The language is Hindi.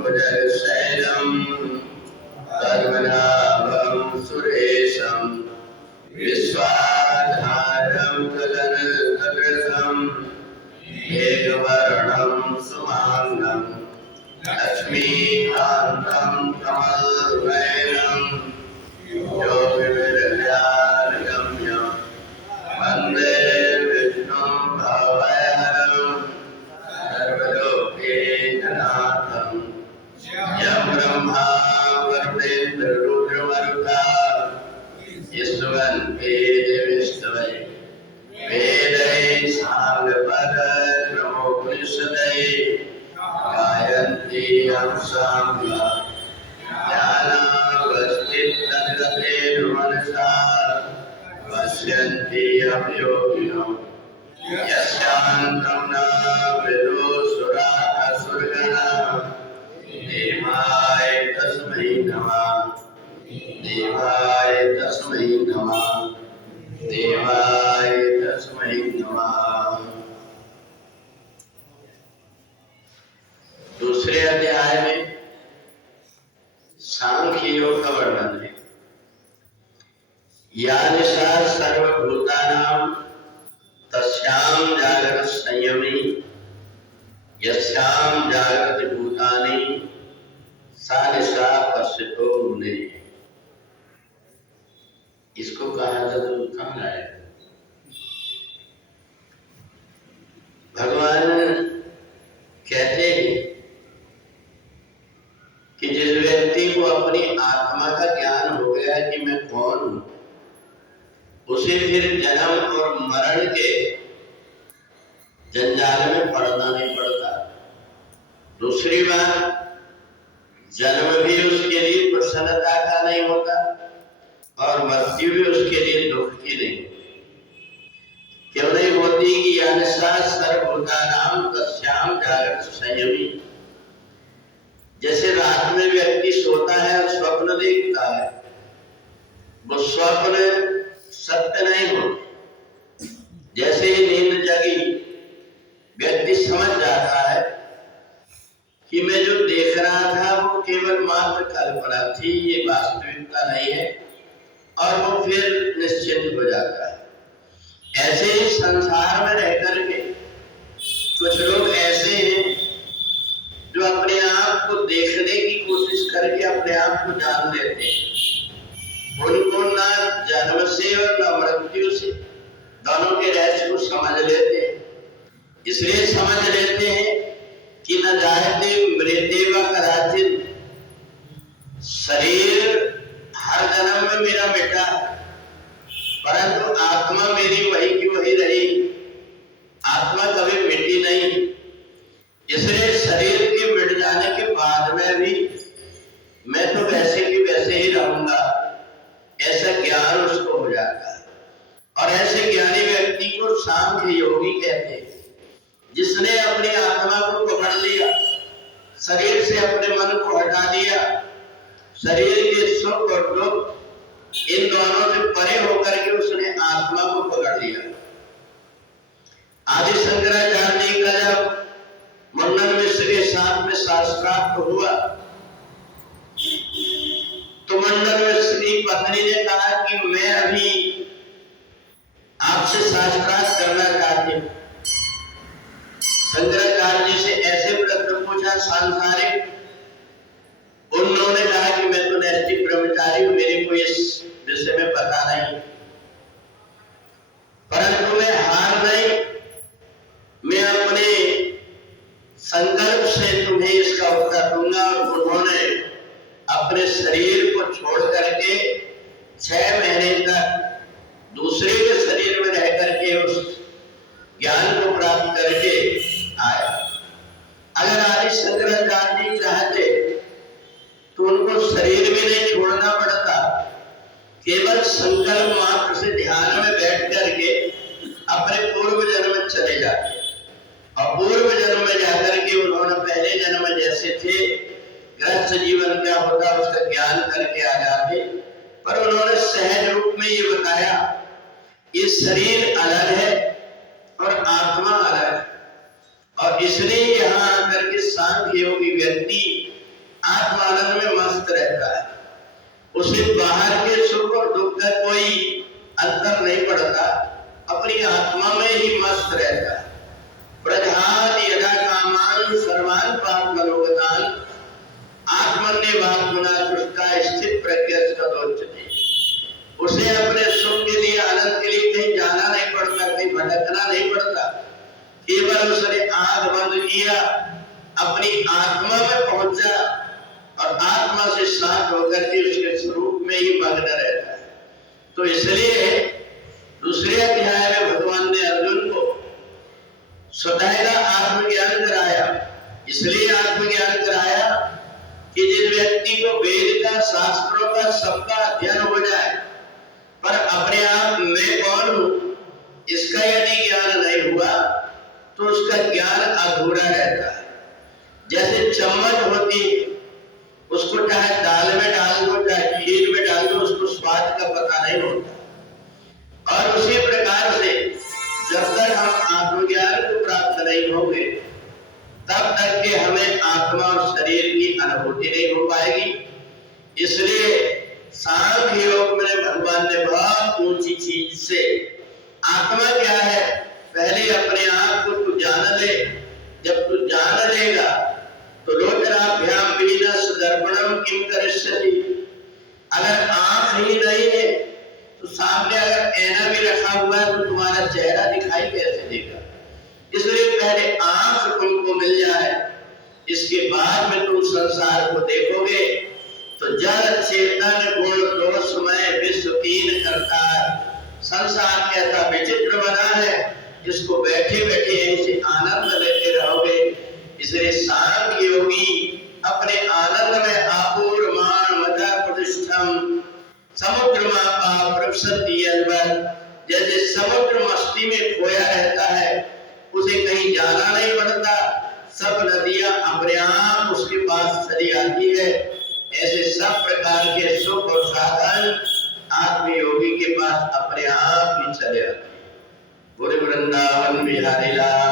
भुजगशैलं पद्मनाभं सुरेशं विश्वाधारं गगनसदृशं मेघवर्णं सुमांगं लक्ष्मीकान्तं कमलनयनं योगिविरजानगम्यं वन्दे विष्णुं भवहरं सर्वलोकैकनाथं यं ब्रह्मा वरुणेन्द्ररुद्रमरुता स्तुवन्ते दिविस्तवै वेदैः साङ्गपदक्रमोपनिषदैः गायन्ति अंसाम्ला ज्ञानावस्थितगतेर्मनसा पश्यन्ति अवयोगिनो यस्यान्तं न विदुषुराः असुरगणाः देवाय तस्मै नमः देवाय तस्मै नमः देवाय तस्मै नमः। दूसरे अध्याय में सांख्य योग का वर्णन है। या निशा सर्वभूतानां तस्यां जागृत संयमी यस्यां जागृत भूतानि सा निशा पश्यतो मुने। इसको कहा जाता तो कहाँ लाए? भगवान कहते हैं कि जिस व्यक्ति को अपनी आत्मा का ज्ञान हो गया कि मैं कौन हूं, उसे फिर जन्म और मरण के जंजाल में पड़ना नहीं पड़ता। दूसरी बात, जन्म भी उसके लिए प्रसन्नता का नहीं होता और मृत्यु भी उसके लिए दुख की नहीं होती। क्यों नहीं होती कि यानिशा सर्वभूतानां तस्यां जागृत संयमी। जैसे रात में व्यक्ति सोता है और स्वप्न देखता है, वो स्वप्न सत्य नहीं होते। जैसे ही नींद जगी, व्यक्ति समझ जाता है कि मैं जो देख रहा था वो केवल मात्र कल्पना थी, ये वास्तविकता नहीं है, और वो फिर निश्चिंत हो जाता है। ऐसे ही संसार में रह करके कुछ लोग ऐसे हैं जो अपने आप को देखने की कोशिश करके अपने आप को जान लेते हैं। उनको ना जन्म से और ना मृत्यु से दोनों के रहस्य को समझ लेते हैं। इसलिए समझ लेते हैं कि न जायते मृते व कदाचित, शरीर हर जन्म में मेरा बेटा, परंतु आत्मा मेरी वही की वही रही। आत्मा कभी मिटी नहीं। इसलिए शरीर के मिट जाने के बाद में भी मैं तो वैसे की वैसे ही रहूंगा, ऐसा ज्ञान उसको हो जाता है। और ऐसे ज्ञानी व्यक्ति को सांख्य योगी कहते हैं, जिसने अपनी आत्मा को पकड़ लिया, शरीर से अपने मन को हटा दिया, शरीर के सुख और दुख इन दोनों से परे होकर के उसने आत्मा को पकड़ लिया। आदि शंकराचार्य जी का जब मुंडन मिश्र के साथ में शास्त्रार्थ हुआ, तो मुंडन मिश्र की पत्नी ने कहा कि मैं अभी आपसे शास्त्रार्थ करना चाहती हूँ। शंकराचार्य जी से ऐसे प्रश्न पूछा सांसारिक। उन्होंने कहा कि मैं तो नैष्ठिक ब्रह्मचारी हूं, मेरे को इस विषय में पता नहीं, परंतु मैं हार नहीं, मैं अपने संकल्प से तुम्हें इसका उत्तर दूंगा। और उन्होंने अपने शरीर को छोड़ करके 6 महीने तक दूसरे के शरीर में रह करके उस ज्ञान को प्राप्त करके आया। अगर आदि शंकराचार्य जी चाहते तो उनको शरीर में नहीं छोड़ना पड़ता, केवल संकल्प मात्र से ध्यान में बैठ करके अपने पूर्व जन्म में चले जाते। और पूर्व जन्म में जाकर के उन्होंने पहले जन्म में जैसे थे गृहस्थ जीवन क्या होता उसका ज्ञान करके आ जाते। पर उन्होंने सहज रूप में ये बताया, ये शरीर अलग है और आत्मा अलग है। और इसलिए यहाँ आकर के सांख्य योगी व्यक्ति आत्मानंद में मस्त रहता है। उसे बाहर के सुख और दुख का कोई अंतर नहीं पड़ता, अपनी आत्मा में ही मस्त रहता है। प्रजहात यदा कामान सर्वान पाप मनोगतान आत्मन्यवात्मना तुष्टा स्थित प्रज्ञोच्यते। उसे अपने सुख के लिए, आनंद के लिए कहीं जाना नहीं पड़ता, कहीं भटकना नहीं पड़ता। केवल उसने आंख बंद किया, अपनी आत्मा में पहुंचा और आत्मा से शांत होकर के उसके स्वरूप में ही मग्न रहता है। तो इसलिए दूसरे अध्याय में भगवान ने अर्जुन को स्वतः का आत्मज्ञान कराया। इसलिए आत्मज्ञान कराया कि जिस व्यक्ति को वेद का, शास्त्रों का, सबका अध्ययन हो जाए पर अपने आप मैं कौन हूं इसका यदि ज्ञान नहीं हुआ तो उसका ज्ञान अधूरा रहता है। जैसे चम्मच होती है, उसको चाहे दाल में डाल दो, चाहे खीर में डाल दो, उसको स्वाद का पता नहीं होता। और उसी प्रकार से जब तक हम आत्मज्ञान को प्राप्त नहीं होंगे तब तक के हमें आत्मा और शरीर की अनुभूति नहीं हो पाएगी। इसलिए सांख्य योग में भगवान ने बहुत ऊंची चीज से आत्मा क्या है पहले अपने आप को तू जान ले। जब तू जान लेगा तो लोचनाभ्याम बिना सदर्पणम किम करिष्यति। अगर आंख ही नहीं है तो सामने अगर ऐना भी रखा हुआ है तो तुम्हारा चेहरा दिखाई कैसे देगा। इसलिए पहले आंख तुमको मिल जाए, इसके बाद में तुम संसार को देखोगे। तो जल चेतन गुण दोषमय विश्व कीन करता संसार कैसा विचित्र बना है जिसको बैठे बैठे ऐसे आनंद लेते रहोगे। इसलिए सांख्य योगी अपने आनंद में आपूर्यमाण मदा प्रतिष्ठम समुद्र मापा प्रसन्ति अलवर। जैसे समुद्र मस्ती में खोया रहता है, उसे कहीं जाना नहीं पड़ता, सब नदियां अपने आप उसके पास चली आती है। ऐसे सब प्रकार के सुख और साधन आत्मयोगी के पास अपने आप ही चले आते हैं। वृंदावन बिहारी लाल